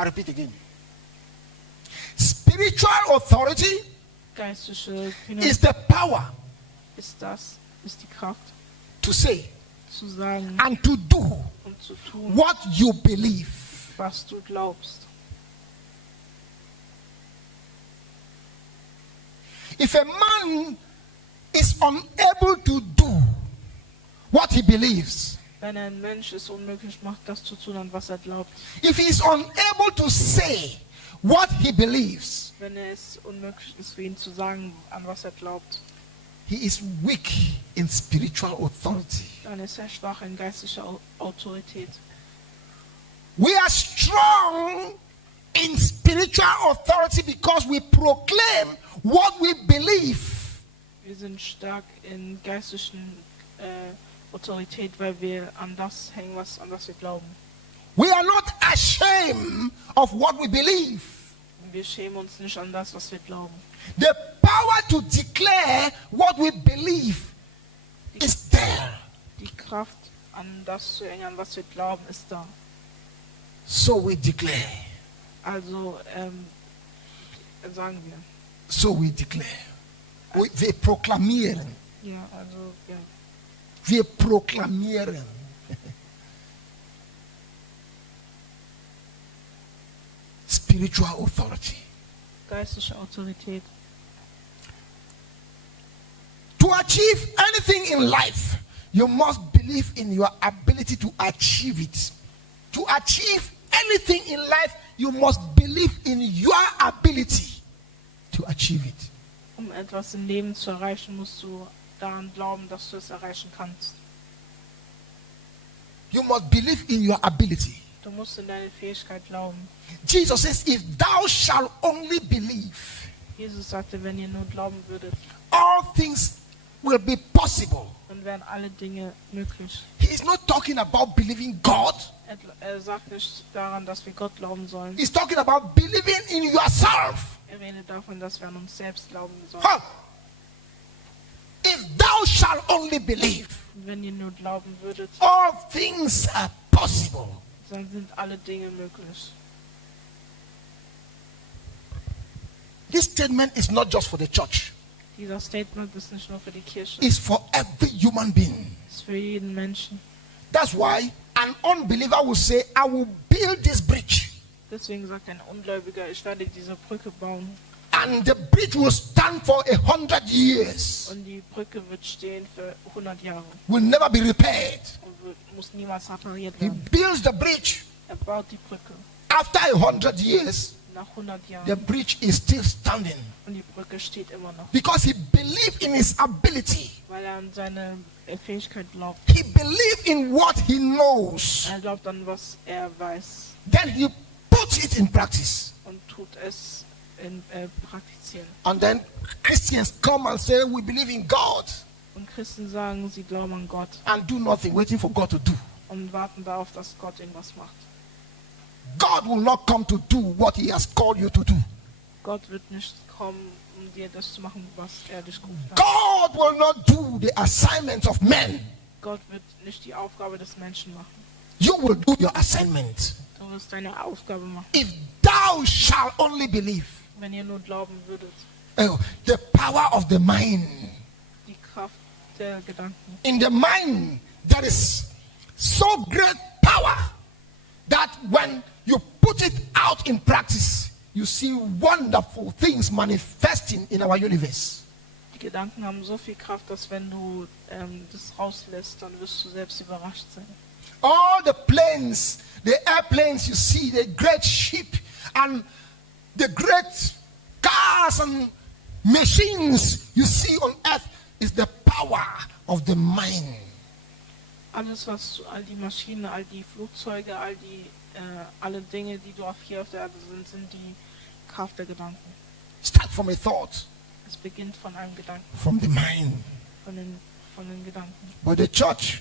I repeat again. Spiritual authority Geistliche is the power ist die Kraft, to say zu sagen and to do und zu tun, what you believe. was du glaubst. If a man is unable to do what he believes, Wenn ein Mensch es unmöglich macht, das zu tun, an was er glaubt, if he is unable to say what he believes, wenn es unmöglich ist für ihn zu sagen, an was er glaubt, he is weak in spiritual authority. dann ist er schwach in geistlicher Autorität. We are strong in spiritual authority because we proclaim what we believe. Wir sind stark in geistlichen Autorität, weil wir an das hängen, an was wir glauben. We are not ashamed of what we believe. Wir schämen uns nicht an das, was wir glauben. The power to declare what we believe is there. Die Kraft, an das zu erinnern, was wir glauben, ist da. So we declare. Also sagen wir. So we declare. Wir proklamieren. Ja, also ja. Wir proklamieren. Spiritual authority. Geistliche Autorität. To achieve anything in life, you must believe in your ability to achieve it. To achieve anything in life, you must believe in your ability to achieve it. Um etwas im Leben zu erreichen, musst du daran glauben, dass du es erreichen kannst. You must believe in your ability. Du musst in deine Fähigkeit glauben. Jesus says, if thou shalt only believe, Jesus sagte, wenn ihr nur glauben würdet, all things will be possible. dann wären alle Dinge möglich. He's not talking about believing God. Er sagt nicht daran, dass wir Gott glauben sollen. He's talking about believing in yourself. Er redet davon, dass wir an uns selbst glauben sollen. Huh. If thou shalt only believe, Wenn ihr nur glauben würdet, all things are possible. dann sind alle Dinge möglich. This statement is not just for the church. Dieser Statement ist nicht nur für die Kirche, It's for every human being. es ist für jeden Menschen. That's why an unbeliever will say, I will build this bridge. Deswegen sagt ein Ungläubiger, ich werde diese Brücke bauen. And the bridge will stand for 100 years. Und die Brücke wird stehen für 100 Jahre Will never be repaired. und muss niemals repariert He werden. builds the bridge. Er baut die Brücke. After 100 years, Nach 100 the Jahren bridge is still standing. und die Brücke steht immer noch, Because he believed in his ability. weil er an seine Fähigkeit glaubt. He believed in what he knows. Er glaubt an, was er weiß Then he puts it in practice. und tut es praktizieren. And then Christians come and say, we believe in God. Und Christen sagen, sie glauben an Gott And do nothing, waiting for God to do. und warten darauf, dass Gott irgendwas macht. God will not come to do what he has called you to do. Gott wird nicht kommen, um dir das zu machen, was er dich gerufen hat. God will not do the assignment of men. Gott wird nicht die Aufgabe des Menschen machen. You will do your assignment. Du wirst deine Aufgabe machen. If thou shalt only believe. Wenn ihr nur glauben würdet, The power of the mind. die Kraft der Gedanken. In the mind, there is so great power that when you put it out in practice, you see wonderful things manifesting in our universe. Die Gedanken haben so viel Kraft, dass wenn du das rauslässt, dann wirst du selbst überrascht sein. All the planes, the airplanes you see, the great ship and the great cars and machines you see on earth is the power of the mind. Alles, all die Maschinen, all die Flugzeuge, alle Dinge, die du hier auf der Erde sind die Kraft der Gedanken. Start from a thought, Es beginnt von einem Gedanken, from the mind. von den Gedanken, But the church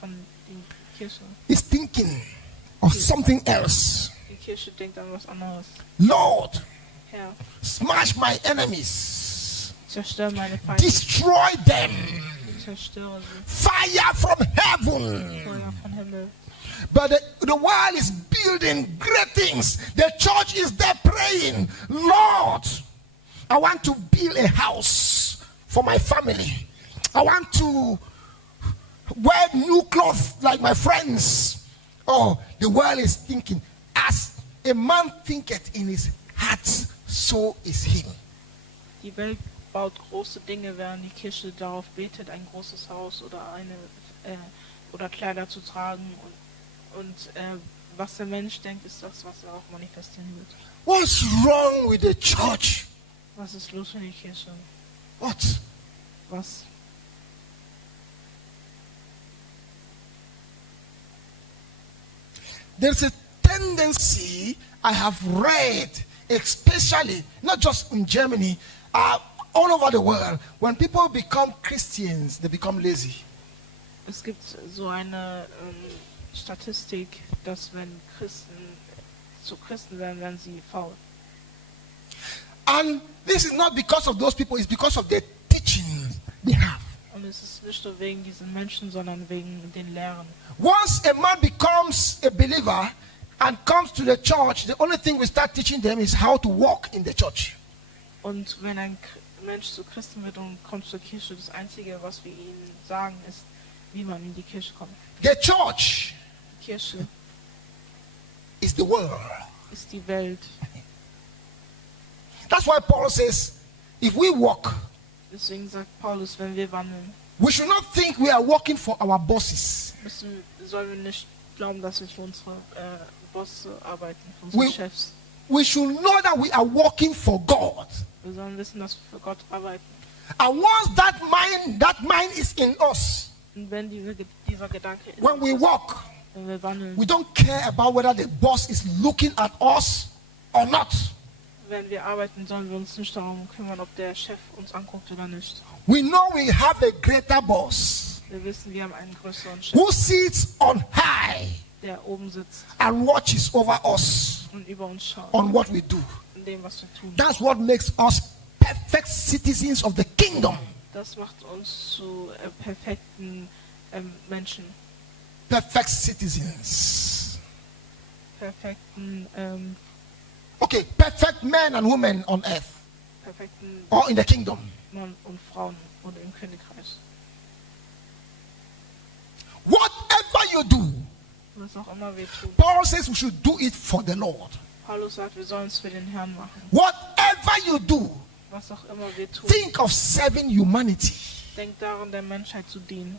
von der Kirche. is thinking of something else. Die Kirche denkt an was anderes. Lord, Herr, smash my enemies, zerstöre meine Feinde, destroy them. zerstöre sie, Fire from heaven, Feuer von Himmel. But the world is building great things. The church is there praying, Lord, I want to build a house for my family. I want to wear new clothes like my friends. Oh, the world is thinking, as a man thinketh in his heart, so is him. Die Welt baut große Dinge, während die Kirche darauf betet, ein großes Haus oder oder Kleider zu tragen. Und was der Mensch denkt, ist das, was er auch manifestieren wird. What's wrong with the church? Was ist los mit der Kirche? What? Was? There's a tendency I have read, especially not just in Germany, all over the world. When people become Christians, they become lazy. Es gibt so eine Statistik, dass wenn Christen zu Christen werden, werden sie faul. And this is not because of those people, it's because of the teachings they have. Und es ist nicht nur wegen diesen Menschen, sondern wegen den Lehren. Once a man becomes a believer and comes to the church, the only thing we start teaching them is how to walk in the church. Und wenn ein Mensch zu Christen wird und kommt zur Kirche, das Einzige, was wir ihnen sagen, ist, wie man in die Kirche kommt. The church Die Kirche is the world. ist die Welt. That's why Paul says, if we walk, Deswegen sagt Paulus, wenn wir wandeln, we should not think we are working for our bosses. sollen wir nicht glauben, dass wir für unsere Bosse arbeiten, für unsere Chefs. We should know that we are working for God. Wir sollen wissen, dass wir für Gott arbeiten. And once that mind is in us, Und wenn dieser Gedanke in when we uns ist, walk, wenn wir wandeln, we don't care about whether the boss is looking at us or not. wenn wir arbeiten, sollen wir uns nicht darum kümmern, ob der Chef uns anguckt oder nicht. We know we have a greater boss Wir wissen, wir haben einen größeren Chef, who sits on high der oben sitzt and watches over us und über uns schaut, on what we do. in dem, was wir tun. That's what makes us perfect citizens of the kingdom. Das macht uns zu perfekten Menschen, Perfect citizens. perfekten, Okay, perfect men and women on earth perfekten or in the kingdom. Mann und Frauen oder im Königreich. Whatever you do, Was auch immer wir tun. Paul says we should do it for the Lord. Paulus sagt, wir sollen es für den Herrn machen. Whatever you do, Was auch immer wir tun. think of serving humanity, Denk daran, der Menschheit zu dienen,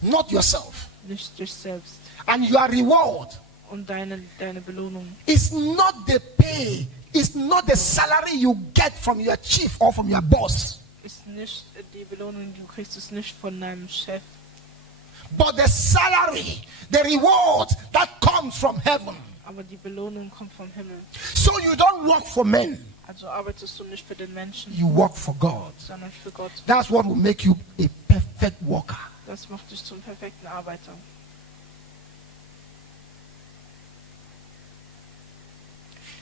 not yourself. nicht dich selbst. And your reward Und deine Belohnung is not the pay, it's not the salary you get from your chief or from your boss, ist nicht die Belohnung, die du kriegst, ist nicht von deinem Chef, but the salary, the reward that comes from heaven. aber die Belohnung kommt vom Himmel. So you don't work for men, Also arbeitest du nicht für den Menschen, you work for God. sondern für Gott. That's what will make you a perfect worker. Das macht dich zum perfekten Arbeiter.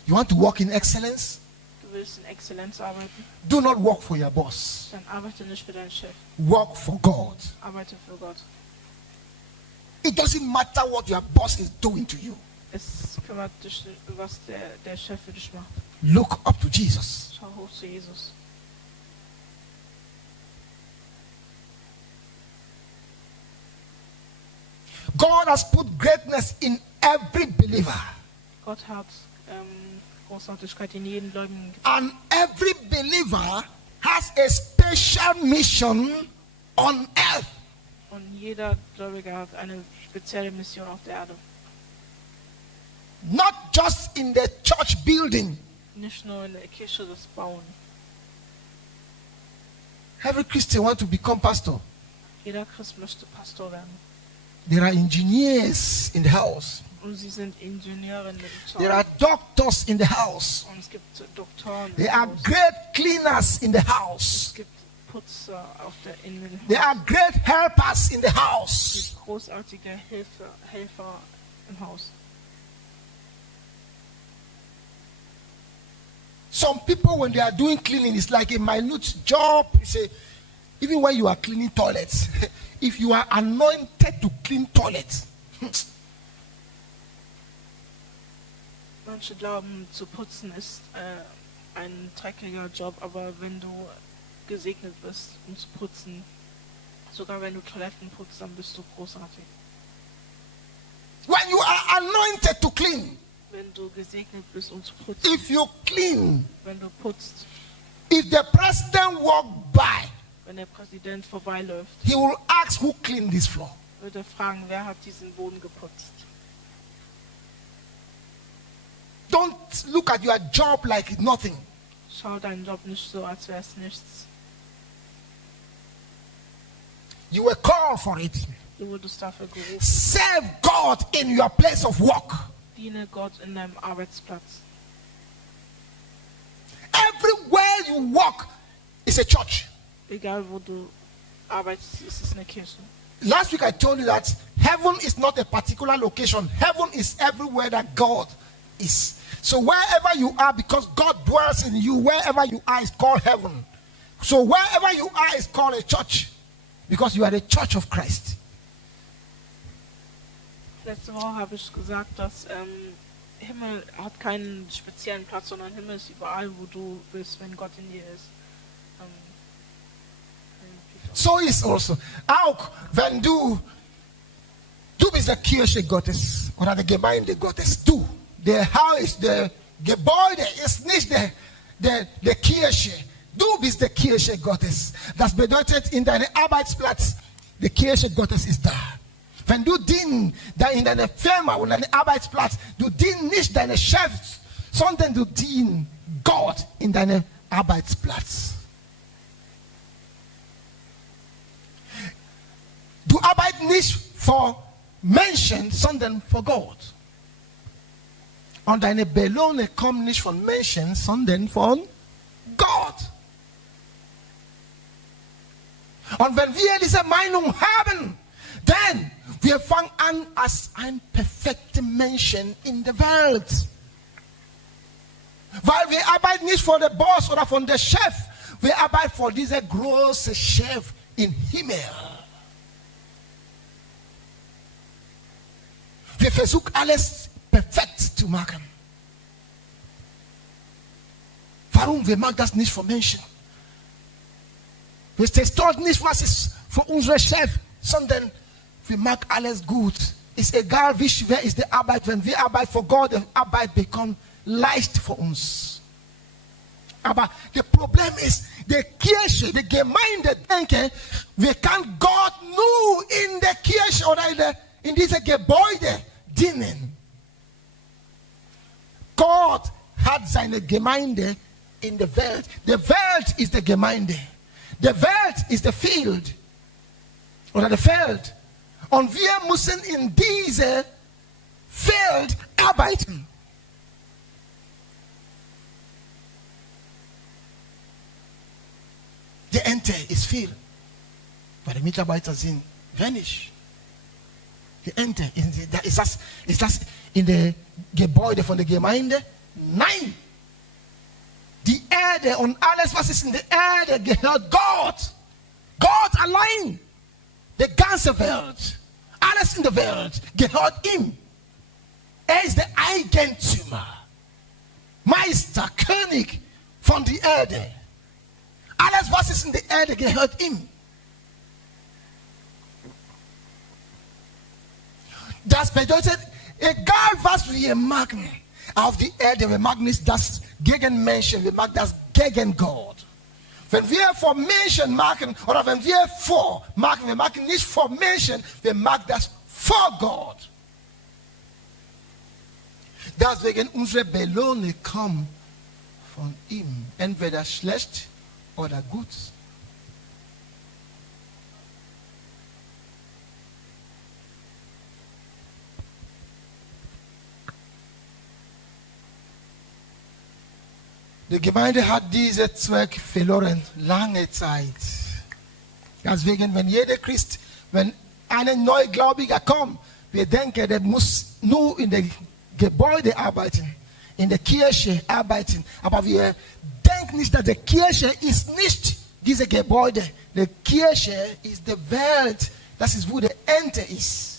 You want to work in excellence? Du willst in Exzellenz arbeiten, Do not work for your boss. dann arbeite nicht für deinen Chef, Work for God. arbeite für Gott. It doesn't matter what your boss is doing to you. Es kümmert dich, was der Chef für dich macht. Look up to Jesus. Schau hoch zu Jesus. God has put greatness in every believer. Gott hat Großartigkeit in jedem Gläubigen. And every believer has a special mission on earth. Und jeder Gläubige hat eine spezielle Mission auf der Erde. Not just in the church building. Nicht nur in der Kirche das Bauen. Every Christian wants to become pastor. Jeder Christ möchte Pastor werden. There are engineers in the house. Und sie sind Ingenieure in der There are doctors in the house. Und es gibt Doktoren. There are great cleaners in the house. Es gibt Putzer in dem Haus. There are great helpers in the Es house. gibt großartige Helfer im Haus. Some people, when they are doing cleaning, it's like a minute job. You say, even when you are cleaning toilets, if you are anointed to clean toilets, Manche glauben, zu putzen ist ein dreckiger Job, aber wenn du gesegnet bist, um zu putzen, sogar wenn du Toiletten putzt, dann bist du großartig. When you are anointed to clean, Wenn du gesegnet bist, um zu putzen, if you clean, wenn du putzt, if the president walk by, wenn der Präsident vorbeiläuft, he will ask who cleaned this floor. wird er fragen, wer hat diesen Boden geputzt. Don't look at your job like nothing. Schau deinen Job nicht so, als wäre es nichts. You were called for it. Du wurdest dafür gerufen. Serve God in your place of work. Diene Gott in deinem Arbeitsplatz. Everywhere you walk is a church. Egal wo du arbeitest, ist es eine Kirche. Last week I told you that heaven is not a particular location. Heaven is everywhere that God is. So wherever you are, because God dwells in you, wherever you are is called heaven. So wherever you are is called a church, because you are the church of Christ. Letzte Woche habe ich gesagt, dass Himmel hat keinen speziellen Platz, sondern Himmel ist überall, wo du bist, wenn Gott in dir ist. So ist also auch wenn du bist der Kirche Gottes oder der Gemeinde Gottes. Du, der Haus, der Gebäude ist nicht der Kirche. Du bist der Kirche Gottes. Das bedeutet, in deinem Arbeitsplatz, die Kirche Gottes ist da. Wenn du dienst in deiner Firma und deinem Arbeitsplatz, du dienst nicht deinen Chefs, sondern du dienst Gott in deinem Arbeitsplatz. Du arbeitest nicht für Menschen, sondern für Gott. Und deine Belohnung kommt nicht von Menschen, sondern von Gott. Und wenn wir diese Meinung haben, dann wir fangen an als ein perfekter Menschen in der Welt. Weil wir arbeiten nicht für den Boss oder von der Chef, wir arbeiten für diesen großen Chef im Himmel. Wir versuchen alles perfekt zu machen. Warum? Wir machen das nicht für Menschen. Wir testen nicht, was ist für unseren Chef, sondern wir machen alles gut. Ist egal, wie schwer ist die Arbeit. Wenn wir arbeiten für Gott, die Arbeit bekommt leicht für uns. Aber das Problem ist, die Kirche, die Gemeinde denken, wir können Gott nur in der Kirche oder in diesem Gebäude dienen. Gott hat seine Gemeinde in der Welt. Die Welt ist die Gemeinde. Die Welt ist der Field oder das Feld. Und wir müssen in diesem Feld arbeiten. Die Ernte ist viel, weil die Mitarbeiter sind wenig. Die Ernte, ist das in dem Gebäude von der Gemeinde? Nein. Die Erde und alles, was ist in der Erde, gehört Gott. Gott allein. Die ganze Welt, alles in der Welt gehört ihm. Er ist der Eigentümer, Meister, König von der Erde. Alles, was ist in der Erde, gehört ihm. Das bedeutet, egal was wir machen auf die Erde, wir machen nicht das gegen Menschen, wir machen das gegen Gott. Wenn wir vor Menschen machen oder wenn wir wir machen nicht vor Menschen, wir machen das vor Gott. Deswegen unsere Belohnung kommt von ihm, entweder schlecht oder gut. Die Gemeinde hat diesen Zweck verloren, lange Zeit. Deswegen, wenn jeder Christ, wenn ein Neugläubiger kommt, wir denken, der muss nur in dem Gebäude arbeiten, in der Kirche arbeiten. Aber wir denken nicht, dass die Kirche ist nicht dieses Gebäude. Die Kirche ist die Welt. Das ist, wo die Ernte ist.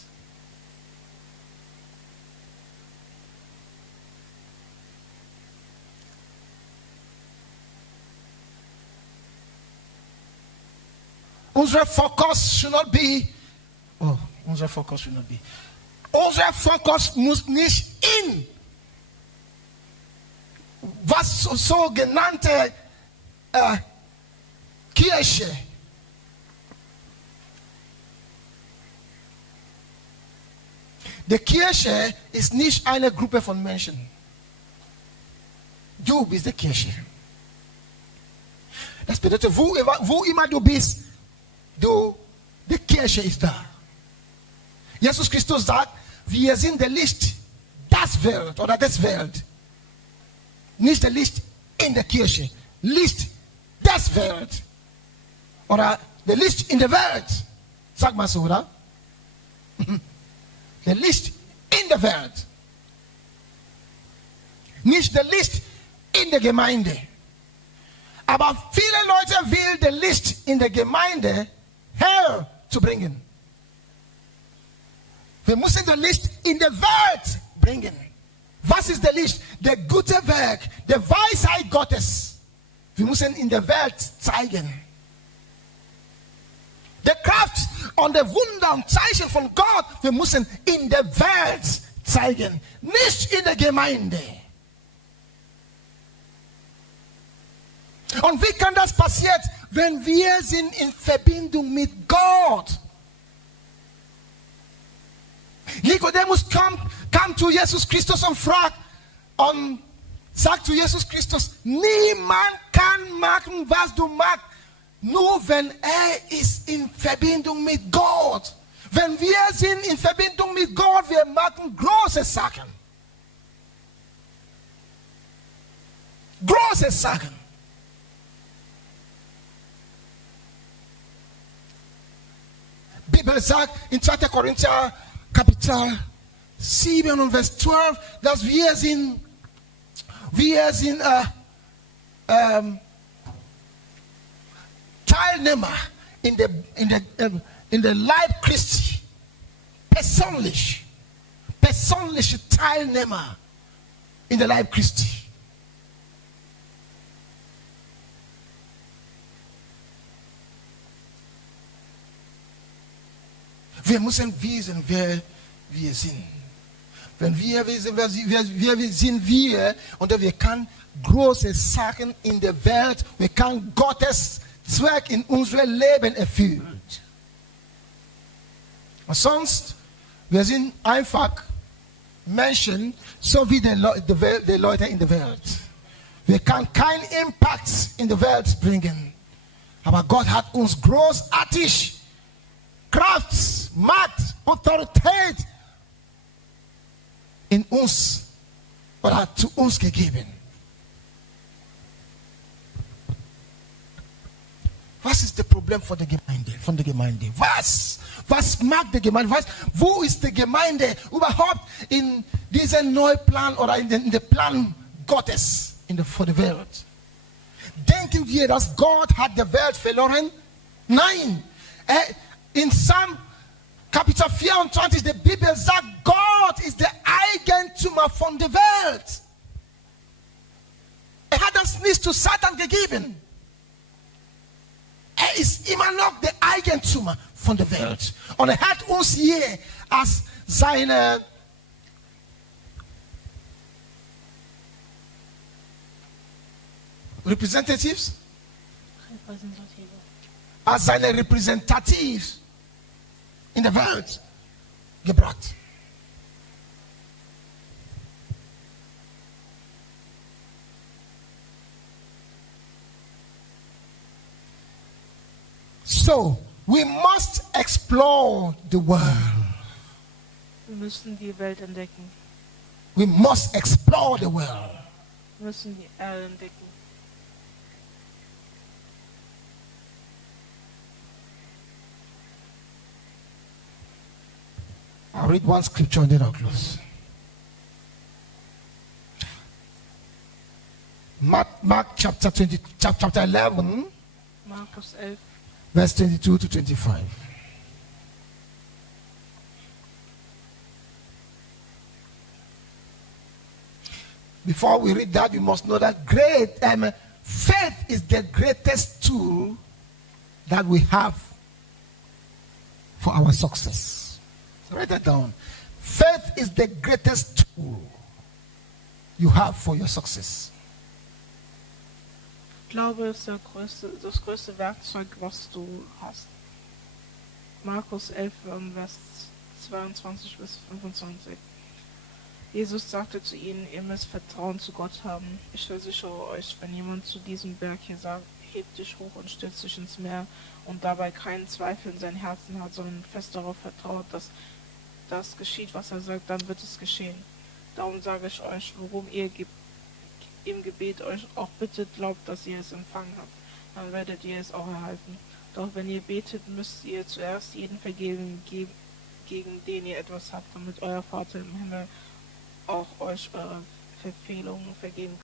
Unser Fokus should not be, unser Fokus should not be. Unser Fokus muss nicht in was sogenannte Kirche. Die Kirche ist nicht eine Gruppe von Menschen. Du bist die Kirche. Das bedeutet, wo immer du bist, die Kirche ist da. Jesus Christus sagt, wir sind der Licht das Welt oder des Welt. Nicht der Licht in der Kirche. Licht des Welt. Oder der Licht in der Welt. Sag mal so, oder? Der Licht in der Welt. Nicht der Licht in der Gemeinde. Aber viele Leute will das Licht in der Gemeinde herzubringen. Wir müssen das Licht in der Welt bringen. Was ist das Licht? Der gute Werk, der Weisheit Gottes. Wir müssen in der Welt zeigen. Die Kraft und der Wunder und Zeichen von Gott, wir müssen in der Welt zeigen, nicht in der Gemeinde. Und wie kann das passieren, wenn wir sind in Verbindung mit Gott? Nikodemus kam zu Jesus Christus und sagt zu Jesus Christus, niemand kann machen, was du machst, nur wenn er ist in Verbindung mit Gott. Wenn wir sind in Verbindung mit Gott, wir machen große Sachen. Große Sachen. Die Bibel sagt in 2. Korinther Kapitel 7 und Vers 12, dass wir sind Teilnehmer in der Leib Christi. Persönliche Teilnehmer in der Leib Christi. Wir müssen wissen, wer wir sind. Wenn wir wissen, wer sind wir, und wir können große Sachen in der Welt, wir können Gottes Zweck in unserem Leben erfüllen. Und sonst, wir sind einfach Menschen, so wie die Leute in der Welt. Wir können keinen Impact in der Welt bringen. Aber Gott hat uns großartig Kraft, Macht, Autorität in uns oder zu uns gegeben. Was ist das Problem von der Gemeinde? Was mag die Gemeinde? Wo ist die Gemeinde überhaupt in diesem Neuplan oder in den Plan Gottes für die Welt? Denken wir, dass Gott hat die Welt verloren? Nein. In Psalm Kapitel 24, die Bibel sagt, Gott ist der Eigentümer von der Welt. Er hat das nicht zu Satan gegeben. Er ist immer noch der Eigentümer von der Welt. Und er hat uns hier als seine Repräsentatives, als seine Repräsentativ in der Welt gebracht. So, we must explore the world. Wir müssen die Welt entdecken. We must explore the world. Wir müssen die Erde entdecken. I'll read one scripture and then I'll close. Mark chapter 11, Markus 11, verse 22 to 25. Before we read that, we must know that faith is the greatest tool that we have for our success. Write that down. Faith is the greatest tool you have for your success. Glaube ist das größte Werkzeug, was du hast. Markus 11, Vers 22 bis 25. Jesus sagte zu ihnen, ihr müsst Vertrauen zu Gott haben. Ich versichere euch, wenn jemand zu diesem Berg hier sagt, hebt dich hoch und stürzt dich ins Meer und dabei keinen Zweifel in seinem Herzen hat, sondern fest darauf vertraut, dass das geschieht, was er sagt, dann wird es geschehen. Darum sage ich euch, worum ihr im Gebet euch auch bittet, glaubt, dass ihr es empfangen habt. Dann werdet ihr es auch erhalten. Doch wenn ihr betet, müsst ihr zuerst jeden vergeben, gegen den ihr etwas habt, damit euer Vater im Himmel auch euch eure Verfehlungen vergeben